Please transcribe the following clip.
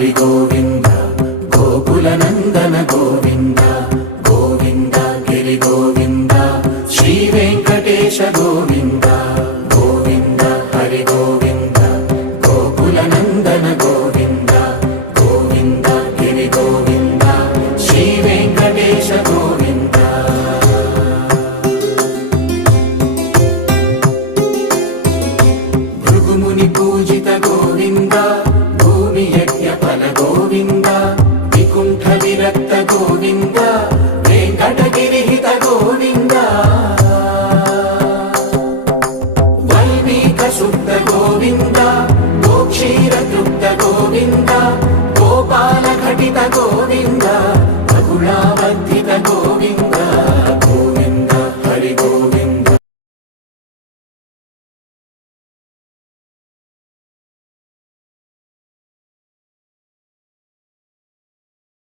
హరి గోవింద గోకుల నందన గోవింద గోవింద గిరి గోవింద శ్రీ వెంకటేశ గోవింద గోవింద హరి గోవింద గోకుల నందన గోవింద గోవింద గిరి గోవింద శ్రీ వెంకటేశ గోవింద భృగుముని పూజిత గోవింద భూమి యజ్ఞ ఫల గోవింద వికుంఠ విరక్త గోవింద వెంకటగిరిహిత గోవింద వైదిక శుద్ధ గోవింద గోక్షీర తృప్త గోవింద గోపాల ఘటిత గోవింద